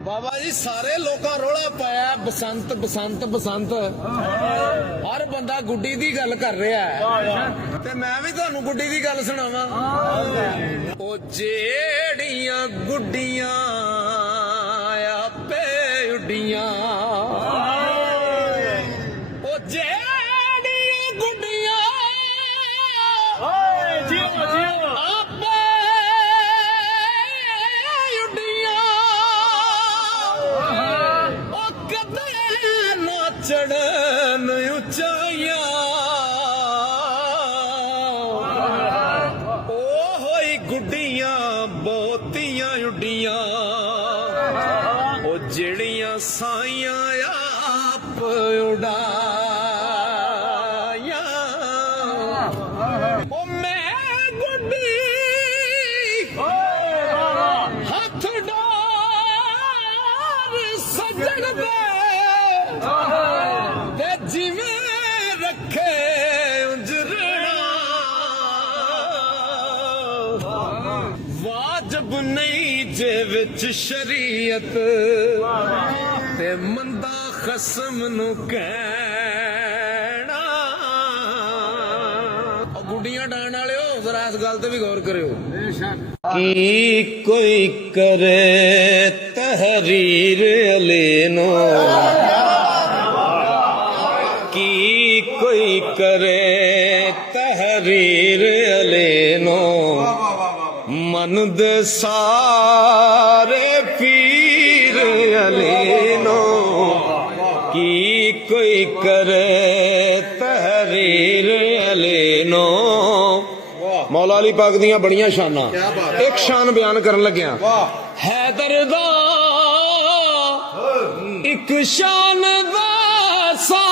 बाबा जी सारे लोका रोला पाया बसंत बसंत बसंत हर बंदा गुड्डी दी गल कर रहा है ते मैं भी तुहानू गुड्डी दी गल सुनावा ओ जेड़ियां गुड्डियां आपे उड्डियां ओ जेड़ियां गुड्डियां आपे चढ़न उचाइया ओ होई गुड्डियां बहुतियां उड्डियां ओ जेड़ियां साइयां आप उड़ाया ओ मैं गुड्डी हथ डार सजन दे जिवें रखे उजरना वाजब नहीं जे विच शरीयत ते मंदा खसम नू कहना गुड्डियां डाण वाले हो जरा इस गल ते भी गौर करियो की कोई करे तहरीर अलेनो की कोई करे तहरीर अलेनो मन दे सारे पीर अलेनो की कोई करे तहरीर अलेनो मौला अली पाक दियां बड़ियां शानां एक शान बयान करन लग्या हैदर दा एक शान दा सा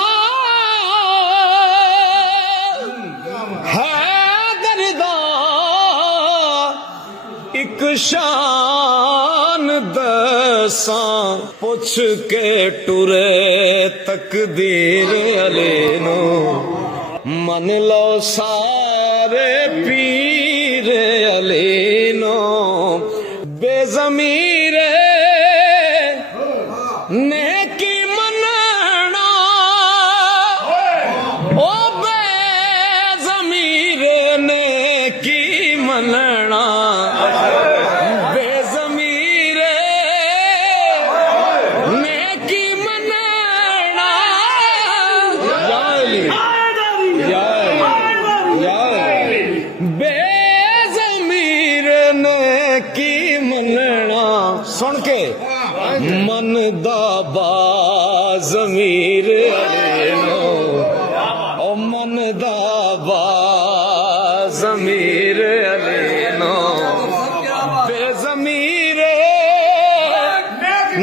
एक शान दसां पुछ के टुरे तकदीर अलेनो मन लो सारे पीर अलेनो बेज़मीरे नेकी मनना ओ बेज़मीरे नेकी मनना सुन के मन दा बाज़मीर अलेनो ओ मन दा बाज़मीर अलेनो बेज़मीर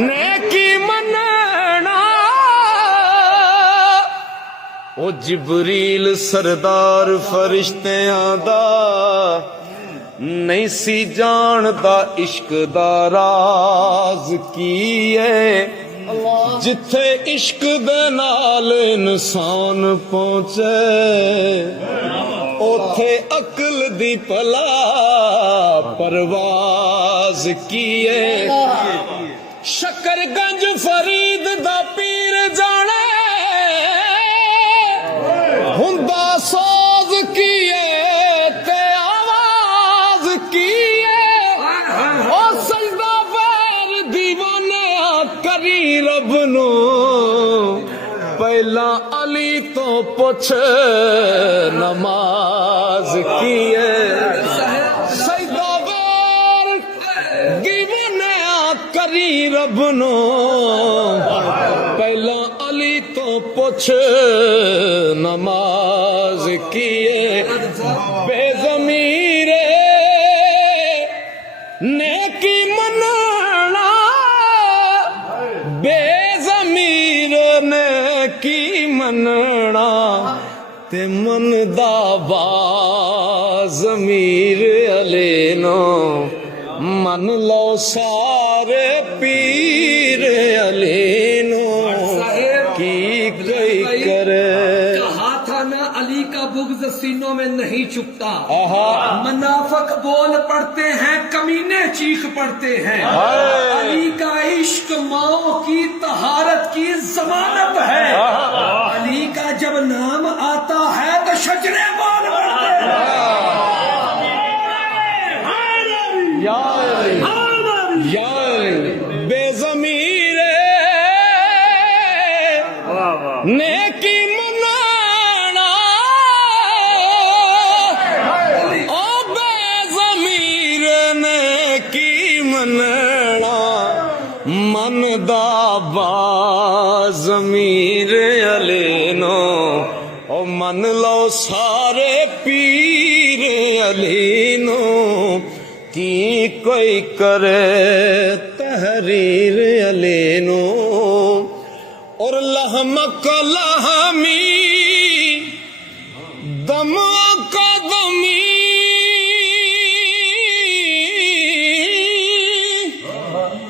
नेकी मनना ओ जिबरील सरदार फरिश्तियां दा नहीं सी जानदा इश्क दा राज की है जिथे इश्क दे नाल इंसान पहुंचे ओथे अकल दी भला परवाज की है शकरगंज फरीद दा पीर जाने हुंदा सोज की है रब नो पहला अली तो पुछ नमाज की सजदा वैर गिवने करी रब नो पहला अली तो पुछ नमाज की बेज़मीरे नेकी मनना बेज़मीर ने की मनना ते मन दा बाज़मीर अलेनो मन लो सारे पीर अलेनो की कोई करे कहा था ना अली का बुग़्ज़ सीनों में नहीं छुपता। मुनाफिक बोल पड़ते हैं, कमीने चीख पड़ते हैं। अली का इश्क माओ की तहारत की जमानत है। अली का जब नाम आता है तो शजरे बोल पड़ते हैं। बेज़मीर नेकी मनाना, ओ बेज़मीर नेकी मनाना, मन दा बाज़मीर अली नो, ओ मन लो सारे पीर अली नो, की कोई करे तहरीर अली नो, और लहमक लहमी दम का दमी,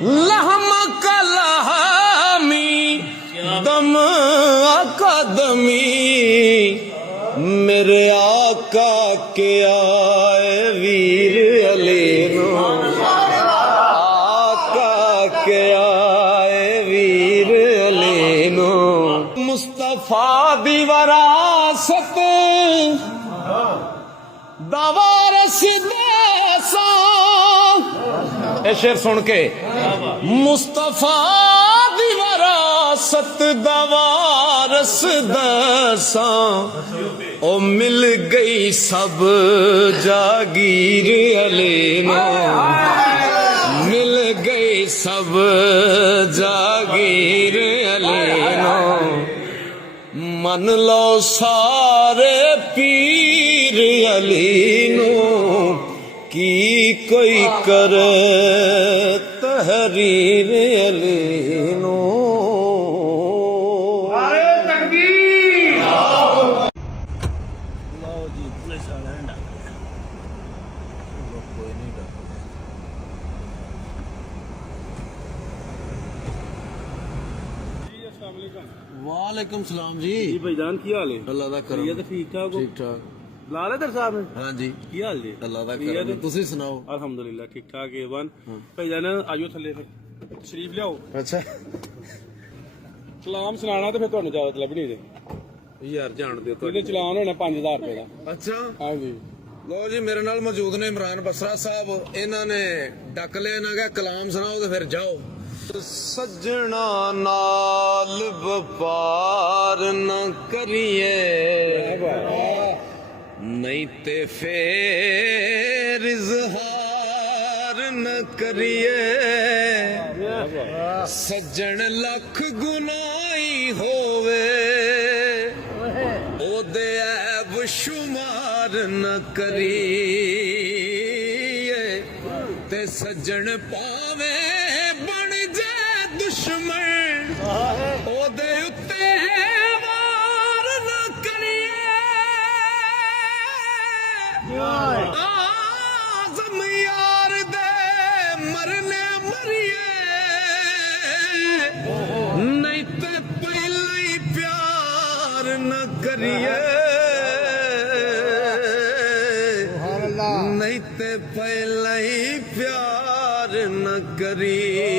लहमक लहमी दम का दमी, मेरे आका के आए वीर अली नो, आका के आए वीर अली नो, मुस्तफा दी वरासत दवारस देसा, ए शेर सुन के, मुस्तफा दी वरासत दवारस देसा, ओ मिल गई सब जागीर अली नो, मिल गई सब जागीर अली नो, मन लो सारे पीर अली नो, की कोई करे तहरीर अली नो। वालेकुम सलाम जी। जी भाईजान की हाल है? अल्लाह दा करम। तो ठीक ठाक हो? ठीक ठाक। ला ले साहब ने? हाँ जी। की हाल जी? अल्लाह दा ठीक है करम। ते? तुसी सुनाओ। अल्हम्दुलिल्लाह ठीक ठाक है वन। भाईजान आजो थल्ले फिर शरीफ लियाओ। अच्छा चलान सुनाना तो फिर तुहानू इजाजत लभनी जे। यार जान दियो ਇਹਦੇ ਚਲਾਨ ਹੋਣਾ 5000 ਰੁਪਏ ਦਾ। अच्छा ਹਾਂਜੀ ਲੋ ਜੀ ਮੇਰੇ ਨਾਲ ਮੌਜੂਦ ਨੇ ਇਮਰਾਨ ਬਸਰਾ ਸਾਹਿਬ, ਇਹਨਾਂ ਨੇ ਡੱਕ ਲਿਆ ਨਾ ਕਿ ਕਲਾਮ ਸੁਣਾਓ ਤੇ ਫਿਰ ਜਾਓ। ਸੱਜਣਾ ਨਾਲ ਵਪਾਰ ਨਾ ਕਰੀਏ, ਨਹੀਂ ਤੇ ਫੇਰ ਇਜ਼ਹਾਰ ਨਾ ਕਰੀਏ, ਸੱਜਣ ਲੱਖ ਗੁਨਾਹੀ ਹੋਵੇ, ਉਹਦੇ ਐਬ ਸ਼ੁਮਾਰ ਨਾ ਕਰੀਏ, ਤੇ ਸੱਜਣ ਪਾਵੇ ਬਣ ਜਾ ਦੁਸ਼ਮਣ, ਉਹਦੇ ਉੱਤੇ ਵਾਰ ਨਾ ਕਰੀਏ। ਆਜ਼ਮ ਯਾਰ ਦੇ ਮਰਨੇ ਮਰੀਏ, ਨਹੀਂ ਤੇ ਪਹਿਲਾਂ ਹੀ ਪਿਆਰ ਨਾ ਕਰੀਏ, नहीं ते पहले ही प्यार न करिए,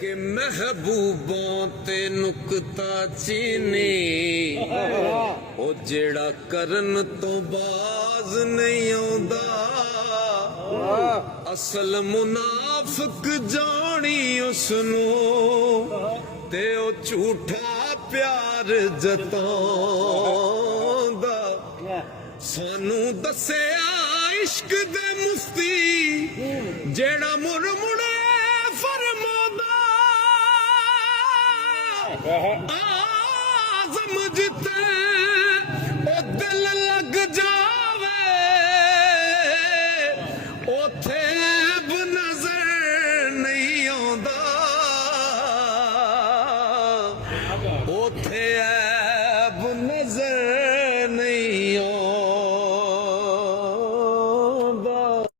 कि महबूबों ते नुकता चीनी, ओ जेड़ा करन तो बाज नहीं आउंदा, असल मुनाफिक जानी उसनू, ते ओ झूठा प्यार जतांदा। सानू दस्सिया इश्क दे मुफ्ती, जेड़ा मुड़ मुड़े फरमांदा, आज़म जिते